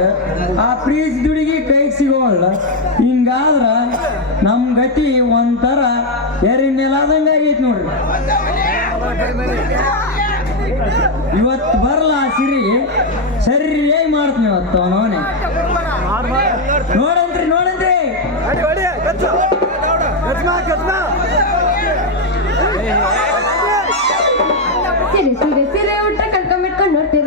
ಕೊಟ್ಟು ಆ ಪ್ರೀತಿ ದುಡಿಗೆ ಕೈಗೆ ಸಿಗೋಲ್ಲ. ಹಿಂಗಾದ್ರ ನಮ್ಮ ಗತಿ ಒಂಥರ ಎರಿ ನೆಲಾದಂಗೆ ಆಗೈತಿ ನೋಡ್ರಿ. ಇವತ್ತು ಬರಲ್ಲ ಸಿರಿ ಸರಿ ಮಾಡ್ತೀನಿ ಇವತ್ತು ಅವನವನೇ ನೋಡಂತ್ರಿ ನೋಡಂತ್ರಿ. ಸೀರೆ ಸೀರೆ ಸೀರೆ ಉಟ್ಟ ಕಳ್ಕೊಂಬಿಟ್ಕೊಂಡು ನೋಡ್ತೀರ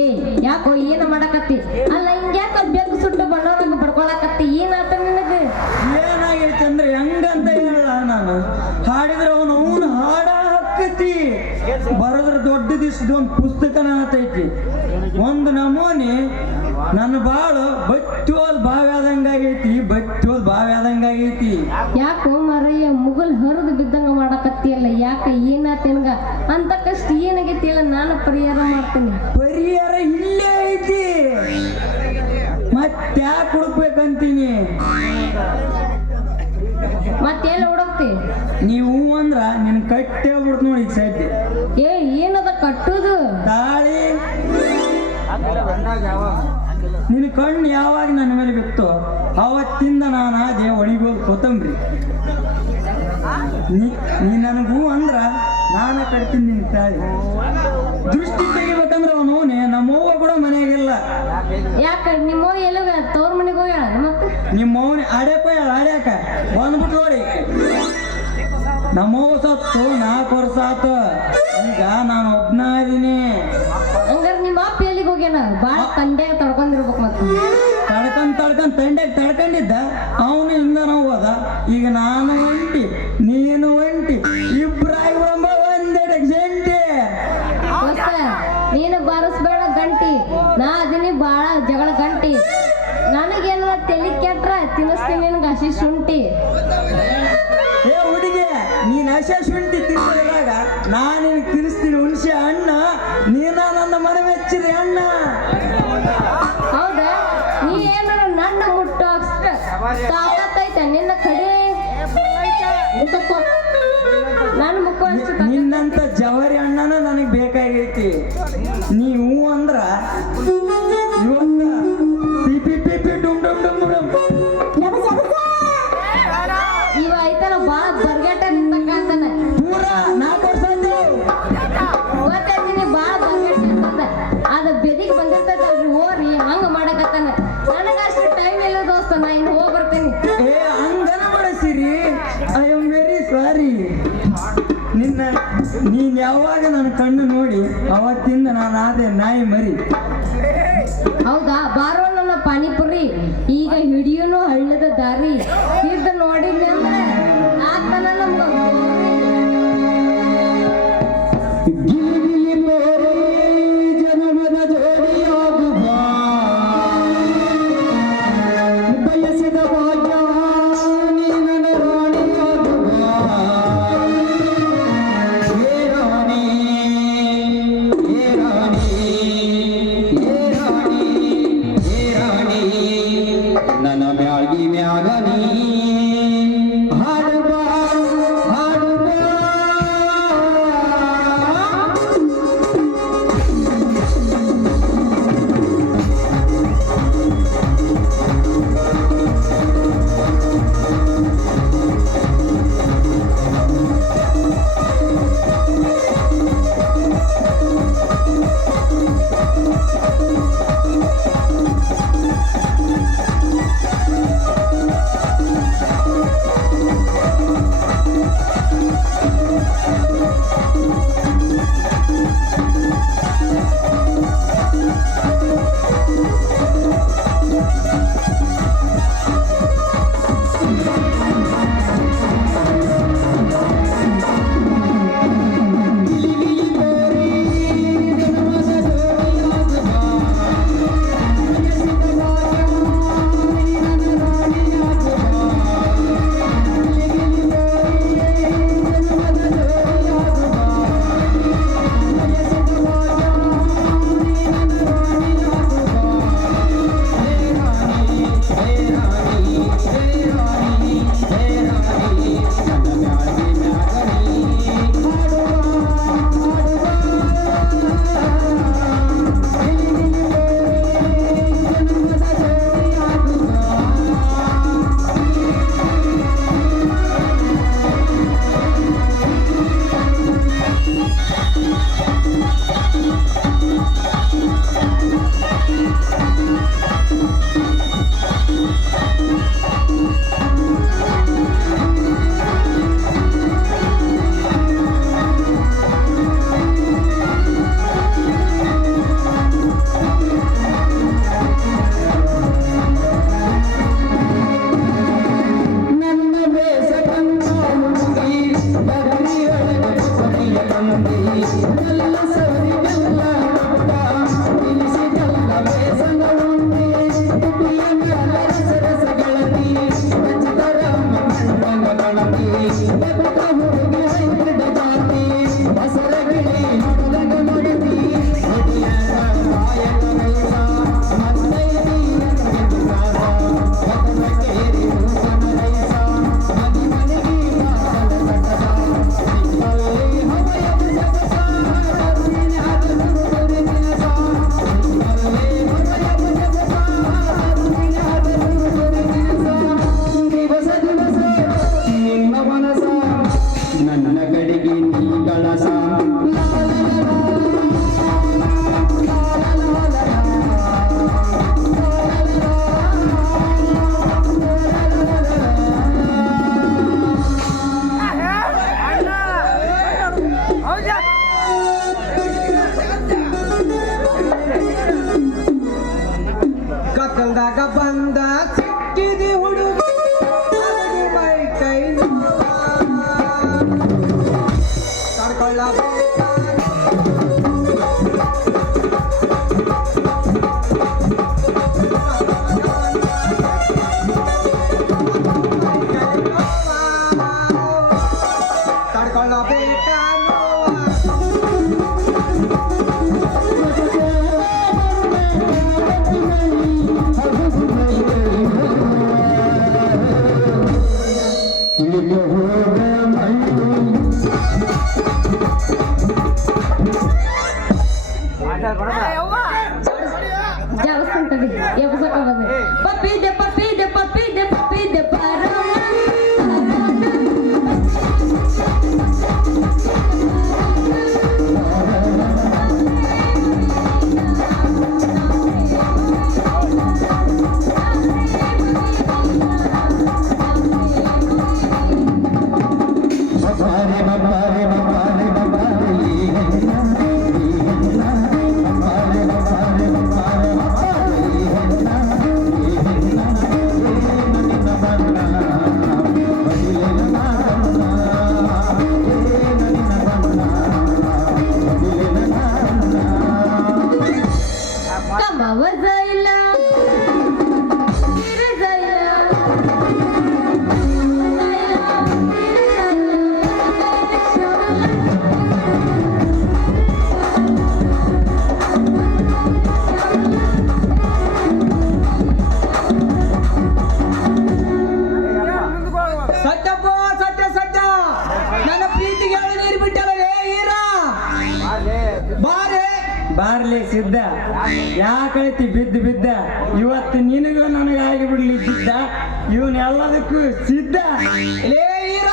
ಏ ಯಾಕೋ ಏನ ಮಾಡಕತ್ತಿ? ಅಲ್ಲ ಹಿಂಗ್ಯಾಕ ಬೆಕ್ಕು ಸುಟ್ಟು ಬಣ್ಣರಂಗ ಪಡ್ಕೊಳಕತ್ತಿ? ಏನಾತ ನಿನಗ? ಏನಾಗೈತಿ ಅಂದ್ರೆ ಹೆಂಗಂತ ಹೇಳ, ನಾನು ಹಾಡಿದ್ರೆ ಅವನು ಹಾಡ ಹಾಕತಿ, ಬರೋದ್ರ ದೊಡ್ಡ ದಿವ್ಸದ ಒಂದು ಪುಸ್ತಕನ ಆತೈತಿ. ಒಂದು ನಮೂನಿ ನನ್ನ ಬಾಳು ಬತ್ತೋದ್ ಬಾವ್ಯಾದಂಗಾಗೈತಿ, ಬತ್ತೋದ್ ಬಾವ್ಯಾದಂಗಾಗೈತಿ. ಯಾಕೋ ಮರಯ್ಯ ಮುಗಲ್ ಹರಿದು ಬಿದ್ದಂಗ ಮಾಡಕತ್ತಿಯಲ್ಲ, ಯಾಕ ಏನಾತೇನ್ಗ? ಅಂತ ಕಷ್ಟ ಏನಾಗೈತಿ ಅಲ್ಲ, ನಾನು ಪರಿಹಾರ ಮಾಡ್ತೀನಿ. ಪರಿಹಾರ ಇಲ್ಲೇ ಐತಿ, ಮತ್ತ್ಯಾಕೆ ಹುಡುಕ್ಬೇಕಂತೀನಿ? ಮತ್ತೆಲ್ಲ ಹುಡುಕ್ತಿ? ನೀವು ಅಂದ್ರ ನಿನ್ ಕಟ್ಟೆ ಬಿಡ್ತು ನೋಡಿ ಈಗ ಸದ್ಯ. ಏ ಏನದ ಕಟ್ಟುದು? ತಾಳಿ ನಿನ್ನ ಕಣ್ಣು ಯಾವಾಗ ನನ್ನ ಮೇಲೆ ಬಿತ್ತು ಅವತ್ತಿಂದ ನಾನು ಅದೇ ಒಳಿಗೋದು ಕೊತ್ತಂಬ್ರಿ. ನೀ ನನಗೂ ಅಂದ್ರ ನಾನು ಕಟ್ತೀನಿ ನಿನ್ ತಾಳಿ. ದೃಷ್ಟಿ ತೆಗಿಬೇಕಂದ್ರೆ ಅವನವನೇ ನಮ್ಮವ್ವ ಕೂಡ ಮನೆಯಾಗಿಲ್ಲ. ಯಾಕ ನಿಮ್ಮವ್ವ ಎಲ್ಲ ತವ್ರ ಮನೆಗೆ ಹೋಗ್ಯಾಳ? ನಿಮ್ಮವ್ವನ ಅಡ್ಯಾಕ ಅಡ್ಯಾಕ ಬಂದ್ಬಿಟ್ಟು ನೋಡಿ. ನಮ್ಮವ್ವ ಸತ್ತು 4 ವರ್ಷ ಆತ, ಈಗ ನಾನು ಒಬ್ನ ಇದೀನಿ. ಹಂಗಾರ ನಿಮ್ಮ ಅಪ್ಪ ಎಲ್ಲಿಗೆ ಹೋಗ್ಯಾನ? ಬಾಳ ತಂಡ್ಯಾಗ ತಡ್ಕೊಂಡಿರ್ಬೇಕು. ಮತ್ತೆ ತಡ್ಕೊಂಡ್ ತಂಡ್ಯಾಗ ತಡ್ಕೊಂಡಿದ್ದ ಅವನು ಹಿಂಗ ನಾವು ಹೋದ. ಈಗ ನಾನು ಒಂಟಿ ನೀನು ಒಂಟಿ, ಇಬ್ರಾಗಿ ಒಂದೆಡೆ ಜಂಟಿ. ನೀನು ಬಾರಿಸ್ಬೇಡ ಗಂಟಿ, ನಾ ಅದೀನಿ ಬಾಳ ಜಗಳ ಗಂಟಿ. ನನಗೇನ ತಲೆ ಕೆಟ್ರ ತಿನ್ನಿಸ್ತೀನಿ ನಿನ್ಗೆ ಹಸಿ ಶುಂಠಿ. ಏ ಹುಡುಗಿ, ನೀನ್ ಹಸಿ ಶುಂಠಿ ತಿನ್ನಿಸಿದಾಗ ನಾನು ತಿನ್ನಿಸ್ತೀನಿ ಹುಣಸೆ ಹಣ್ಣ, ನೀನ ನನ್ನ ಮನೆ ಮೆಚ್ಚಿದೆ ಅಣ್ಣ. ಹೌದಾ? ನೀ ಏನಾರ ನನ್ನ ಮುಟ್ಟು ತಾಕತ್ತೈತೆ ನಿನ್ನ ಕಡೆ ನಾನು ಮುಕ್ಕು ಅಷ್ಟು ನಿನ್ನಂತ ಜವರಿ ಅಣ್ಣನ ನನಗೆ ಬೇಕಾಗೈತಿ. ನೀವು ಅಂದ್ರ ಇವತ್ತ ಪಿಪಿ ಪಿಪಿ ಡುಮ್ ಡುಮ್ ಡುಮ್ ಡುಮ್. ಇವ ಐತನ ಬಾಳ ಬರ್ಗೆಟ ನಿಂತಕ್ಕಾಂತಾನ ಪೂರ 4 ವರ್ಷ ಆಯ್ತು. ಗೊತ್ತೈತಿ ಬಾಳ ಬರ್ಗೆಟ ಅಂತಂದ ಅದ ಬೆದಿಗೆ ಬಂದಿರ್ತೈತಲ್ರಿ ಹೋರಿ ಹಂಗ ಮಾಡಕತ್ತಾನ. ನನಗ ಅಷ್ಟು ಟೈಮ್ ಇಲ್ಲ ದೋಸ್ತ, ನಾ ಇನ್ನು ಹೋಗಿ ಬರ್ತೇನೆ. ಏ ಹಂಗನ ಬಳಸಿರಿ. I am very sorry. ನೀನ್ ಯಾವಾಗ ನನ್ನ ಕಣ್ಣು ನೋಡಿ ಅವತ್ತಿಂದ ನಾನು ಆದೆ ನಾಯಿ ಮರಿ. ಹೌದಾ? ಬಾರೋ ನನ್ನ ಪಾನಿಪುರಿ, ಈಗ ಹಿಡಿಯೋನು ಹಳ್ಳದ ದಾರಿ ಇದ್ದ ನೋಡಿದ್ನಿ ಅಂದ್ರೆ ಆಗ್ತಾನ ನಮ್ಗ ಜನಮದ ಜೋಡಿಯಾಗುವ ಬಯಸಿದ ಭಾಗ್ಯ ನೀ ನನ್ನ ರಾಣಿಯಾಗುವ. ಹೇ ರಾಣಿ, ಹೇ ರಾಣಿ, ಹೇ ರಾಣಿ, ಹೇ ರಾಣಿ, ನನ್ನ ಮ್ಯಾಗಿ ಮ್ಯಾಗ ನೀ ಜಾವಸ್ತಂತಡಿ ಎಬ್ಸಕ ಬಂದೆ ಪಪ್ಪಿ ದೆ ಪಪ್ಪಿ ದೆ ಪಪ್ಪಿ ದೆ ಪಪ್ಪಿ ದೆ ಪಾರಮ್ಮ ಬಾರ್ಲಿ ಸಿದ್ಧ ಯಾಕೈತಿ ಬಿದ್ದ ಬಿದ್ದ ಇವತ್ತು ನಿನಗೂ ನನಗಾಗಿ ಬಿಡ್ಲಿದ್ದ ಇವನ್ನೆಲ್ಲದಕ್ಕೂ ಸಿದ್ಧ ಲೇ ಈರ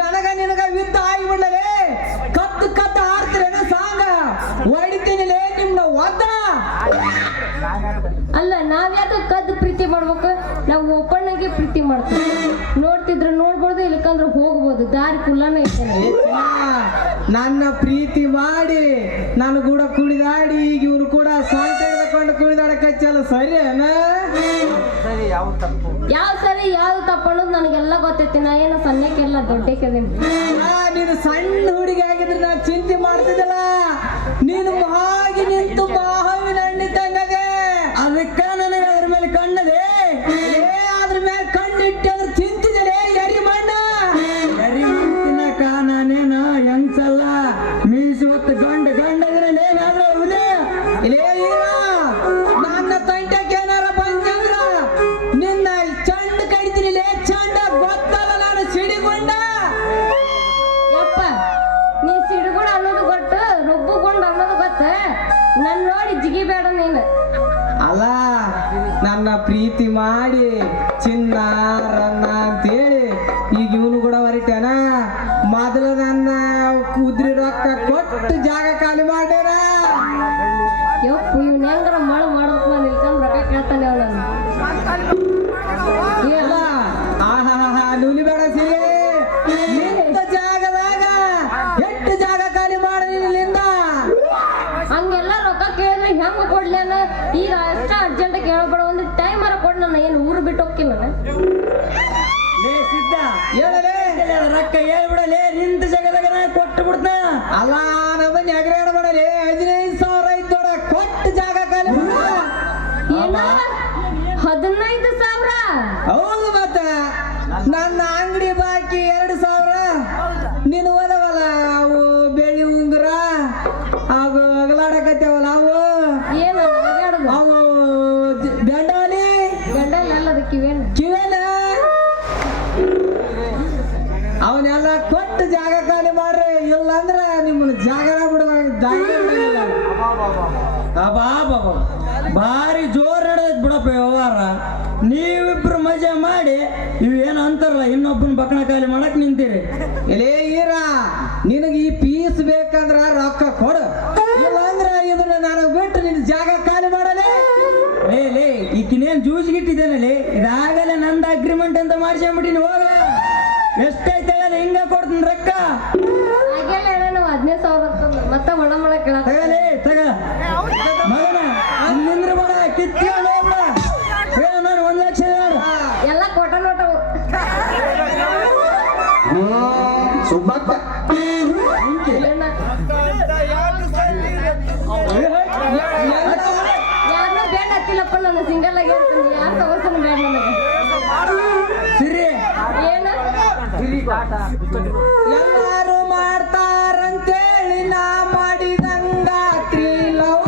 ನನಗ ನಿನಗ ಯುದ್ಧ ಆಗಿಬಿಡ್ಲೇ ಕತ್ತು ಕತ್ತು ಆಡ್ತಿರೇನ ಸಾಂಗ ಹೊಡಿತೀನಿ ಲೇ ನಿಮ್ನ ಒದ್ದ ಅಲ್ಲ ನಾವ್ಯಾಕೆ ಕದ್ದು ಪ್ರೀತಿ ಮಾಡ್ಬೇಕು ನಾವು ಓಪನ್ ಆಗಿ ಪ್ರೀತಿ ಮಾಡ್ತೀವಿ ನೋಡ್ತಿದ್ರೆ ನೋಡ್ಬೋದು ಇಲ್ಲಕಂದ್ರೆ ಹೋಗ್ಬೋದು ದಾರಿ ಕುಲ್ಲಾನ ಐತೆ ನನ್ನ ಪ್ರೀತಿ ಮಾಡಿ ನಾನು ಕೂಡ ಕುಣಿದಾಡಿ ಈಗ ಇವನು ಕೂಡ ಸ್ವಂತ ಹಿಡ್ಕೊಂಡು ಕುಣಿದಾಡಕ್ಕೆ ಹಚ್ಚಲ್ಲ ಸರಿ ಯಾವ ಸರಿ ಯಾವ್ದು ತಪ್ಪು ಅನ್ನೋದು ನನಗೆಲ್ಲ ಗೊತ್ತೈತಿ ನಾ ಏನು ಸಣ್ಣಕ್ಕೆಲ್ಲ ದೊಡ್ಡಕ್ಕೆದೇನಿ ನೀನು ಸಣ್ಣ ಹುಡುಗಿ ಆಗಿದ್ರೆ ನಾನು ಚಿಂತೆ ಮಾಡ್ತಿದ್ದಲ್ಲ ನೀನು ಹಾಗೆ ನಿಂತು ಮಾವಿನ ಹಣ್ಣಿ ತಂಗದೆ ಅದಕ್ಕ ನನಗೆ ಅದ್ರ ಮೇಲೆ ಕಣ್ಣದೆ ಅದ್ರ ಮೇಲೆ ಕಣ್ಣಿಟ್ಟು ಅದ್ರ ತಿಂತಿದ್ದಲೇ ಎರಿ ಮಣ್ಣ ಎರಿ ತಿನ್ನಕ ನಾನೇನು ಹೆಂಗ್ಸಲ್ಲ ಮೀಸು ಹೊತ್ತು ಗಂಡ ಗಂಡದ್ರಲ್ಲೇ ಇಲ್ಲೇ ನನ್ನ ತಂಟಕ್ಕೆ ಏನಾರ ಬಂದ್ರ ನಿನ್ನ ಚಂಡ ಕಡಿತೀನಿ ಲೇ ಚಂಡ ಗೊತ್ತಲ್ಲ ನಾನು ಸಿಡಿಗೊಂಡ ಯಪ್ಪ ನೀ ಸಿಡುಗುಣ ಅನ್ನೋದು ಗೊತ್ತು ರುಬ್ಬುಗೊಂಡು ಅನ್ನೋದು ಗೊತ್ತ ನನ್ ನೋಡಿ ಜಿಗಿಬೇಡ ನೀನು ಅಲ್ಲ ನನ್ನ ಪ್ರೀತಿ ಮಾಡಿ ಚಿನ್ನ ರನ್ನ ಅಂತೇಳಿ ಈಗ ಇವನು ಕೂಡ ಹೊರಟ್ಯಾನ ಮೊದಲು ನನ್ನ ಕುದ್ರಿ ರೊಕ್ಕ ಕೊಟ್ಟು ಜಾಗ ಖಾಲಿ ಮಾಡ್ಯಾರ ಯಪ್ಪ ಇವ್ನ ಹೆಂಗಾರ ಮಳು ಮಾಡ್ಬೇಕು ನಾನು ಇಲ್ಕಂದ್ರೆ ರೊಕ್ಕ ಕೇಳ್ತಾನೆ ಅವಳನ್ನು ಇಲ್ಲ ಆಹಾ ನುಲಿ ಬೇಡ ಸಿರಿ ನಿಂತ ಜಾಗದಾಗ ಎಷ್ಟು ಜಾಗ ಖಾಲಿ ಮಾಡಿ ನಿನ್ನಿಂದ ಹಂಗೆಲ್ಲ ರೊಕ್ಕ ಕೇಳಿದ್ರೆ ಹೆಂಗ ಕೊಡ್ಲಿ ಅನ್ನ ಈಗ ಅಷ್ಟ ಅರ್ಜೆಂಟ್ ಕೇಳಬೇಡ ಒಂದು ಟೈಮ್ ಅರ ಕೊಡ್ ನನ್ನ ಏನು ಊರು ಬಿಟ್ಟು ಹೋಗ್ತೀನಿ ನಾನು ಲೇ ಸಿದ್ಧ ಹೇಳಲೇ ರೊಕ್ಕ ಹೇಳ್ಬಿಡಲೇ ನಿಂತ ಜಾಗದಾಗ ನಾ ಕೊಟ್ಟು ಬಿಡ್ತ ಅಲ್ಲ ನಮ್ಮನ್ನ ಎಗರಾಡ ಮಾಡಲೇ 15,000 ಐತ್ ನೋಡ ಕೊಟ್ಟು ಜಾಗ ಖಾಲಿ ಏನ 15,000 ಹೌದು ಮತ್ತ ನನ್ನ ಅಂಗಡಿ ಬಾಕಿ 2,000 ನೀನು ಓದವಲ್ಲ ಅವು ಬೆಳ್ಳಿ ಉಂಗುರ ಅವು ಅಗಲಾಡಕತ್ತೇವಲ್ಲ ಅವು ಏನು ಅವು ಬೆಂಡಾಲಿ ಗಂಡ ಎಲ್ಲದ ಕಿವೇನು ಕಿವೇನ ಅವನ್ನೆಲ್ಲ ಕೊಟ್ಟು ಜಾಗ ಖಾಲಿ ಮಾಡ್ರಿ ಇಲ್ಲ ಅಂದ್ರ ನಿಮ್ಮನ್ನ ಜಾಗನ ಅಬಾ ಭಾರಿ ಜೋರ್ ನಡೆದೈತ್ ಬಿಡಪ್ಪ ವ್ಯವಹಾರ ನೀವಿಬ್ರು ಮಜಾ ಮಾಡಿ ಇವೇನು ಅಂತಾರಲ್ಲ ಇನ್ನೊಬ್ಬನ ಬಕ್ಕಣ ಖಾಲಿ ಮಾಡಕ್ ನಿಂತೀರಿ ಎಲೇ ಈರ ನಿನಗೆ ಈ ಪೀಸ್ ಬೇಕಂದ್ರ ರೊಕ್ಕ ಕೊಡು ಇಲ್ಲ ಅಂದ್ರ ಇದನ್ನ ನಾನು ಬಿಟ್ಟು ನಿನ್ ಜಾಗ ಖಾಲಿ ಮಾಡಲೇ ಲೇ ಈಕಿನೇನ್ ಜ್ಯೂಸ್ಗಿಟ್ಟಿದ್ದೇನಲ್ಲಿ ಇದಾಗಲೇ ನಂದು ಅಗ್ರಿಮೆಂಟ್ ಅಂತ ಮಾಡಿಸ್ಕೊಂಡ್ಬಿಟ್ಟಿನಿ ಹೋಗ ಎಷ್ಟೈತೆ ಹಿಂಗ ಕೊಡ್ತೀನಿ ರೊಕ್ಕ ಹಾಗೆಲ್ಲ ಹೇಳ 15,000 ಮತ್ತೆ ಒಳ ಮಾಡಕ್ ತಗಲೇ ತಗ ಮಗನ ನಿಂದ್ರ ಬೇಡ ಕಿತ್ತಿ ಬಿಡ ನಾನು 1 ಲಕ್ಷ ಹೇಳು ಎಲ್ಲ ಕೊಟ ನೋಟವು ಸುಬ್ಬಕ್ಕ ಯಾರನ್ನ ಬೇಡ ಹತ್ತಿಲ್ಲಪ್ಪ ನಾನು ಸಿಂಗಲ್ ಆಗಿ ಇರ್ತೀನಿ ಯಾರು ತಗೋತಾನೆ ಬೇಡ ನನಗೆ ಸಿರಿ ಏನು ಎಲ್ಲಾರು ಮಾಡ್ತಾರಂತೇಳಿ ನಾ ಮಾಡಿದಂಗ ಲವ್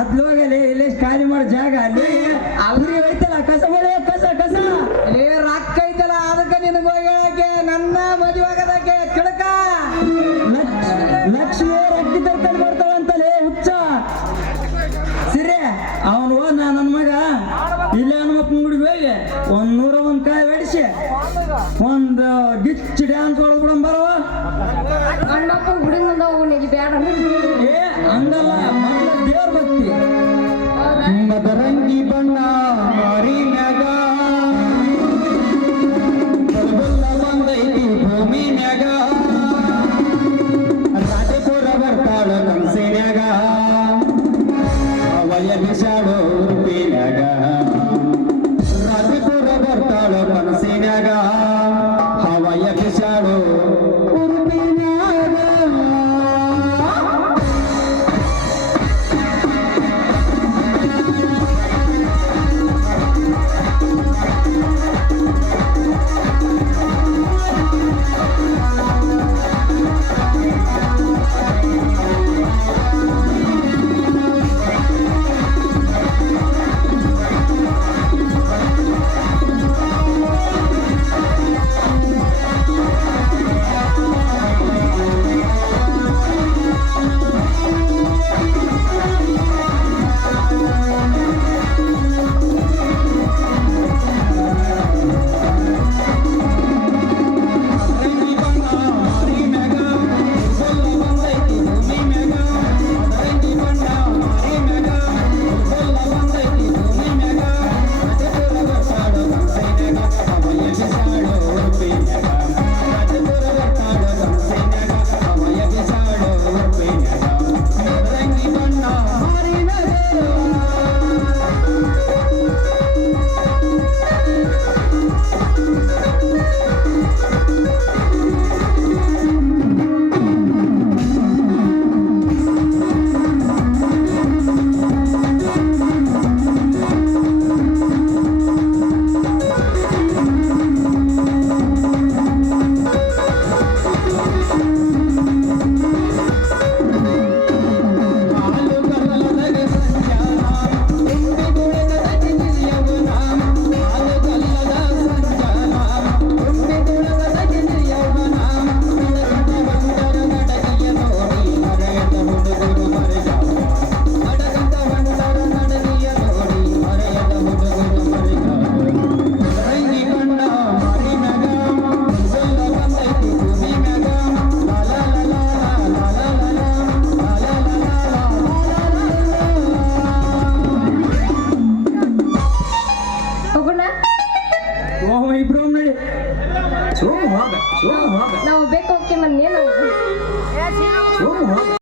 ಮೊದ್ಲು ಹೋಗಲಿ ಇಲ್ಲಿ ಖಾಲಿ ಮಾಡೋ ಜಾಗ ಅಲ್ಲಿ ಅವ್ರಿ ಐತಲ್ಲ ಕಸ ಬಳಿ ಕಸ ಕಸ ಏ ರೊಕ್ಕ ಐತಲ್ಲ ಅದಕ್ಕೆ ನಿನಗೆ ಹೋಗಿ ಹೇಳಕ್ಕೆ ನನ್ನ ಮದುವೆ ಆಗದಕ್ಕೆ ತಿಳಕ ಲಕ್ಷ್ಮಿ ರೊಟ್ಟಿ ತರ್ತಾನೆ ಬರ್ತಾಳಂತಲೇ ಹುಚ್ಚ ಸಿರಿ ಅವನು ನನ್ನ ಮಗ ಇಲ್ಲೇ ಹನುಮಪ್ಪ ಗುಡಿಗೆ ಹೋಗಿ 101 ಕಾಯಿ ಹೊಡಿಸಿ ಒಂದು ಗಿಚ್ಚಿ ಡ್ಯಾನ್ಸ್ ಹೊಡೆದ್ ಬಿಡಂ ಬರುವ ಅಣ್ಣಪ್ಪ ಗುಡಿ ಮುಂದೆ ಹೋಗಿ ಬೇಡ ಏ ಹಂಗಲ್ಲ ಮೊದಲ ದೇವ್ರ ಭಕ್ತಿ ಮದರಂಗಿ ಬಣ್ಣ ಮಾರಿ ಮ್ಯಾಗ ಬಲ್ಬಲ್ಲ ಬಂದೈತಿ ಭೂಮಿ ಮ್ಯಾಗ ರಾಜಪುರ ಬರ್ತಾಳ ಕನಸಿನ್ಯಾಗ ಅವಯ ಬಿಸಾಡೋ ರೂಪಿನ್ಯಾಗ ರಾಜಪುರ ಬರ್ತಾಳ ಕನಸಿನ್ಯಾಗ ಅವಯ ಬಿಸಾಡೋ ಹೋಗೋಣ ಇಬ್ರು ನೋಡಿ ಸೋಮ ಹೋಗ ನಾವು ಬೇಕು ಓಕೆ ಮನ್ನೇನು ಸೋಮ ಹೋಗ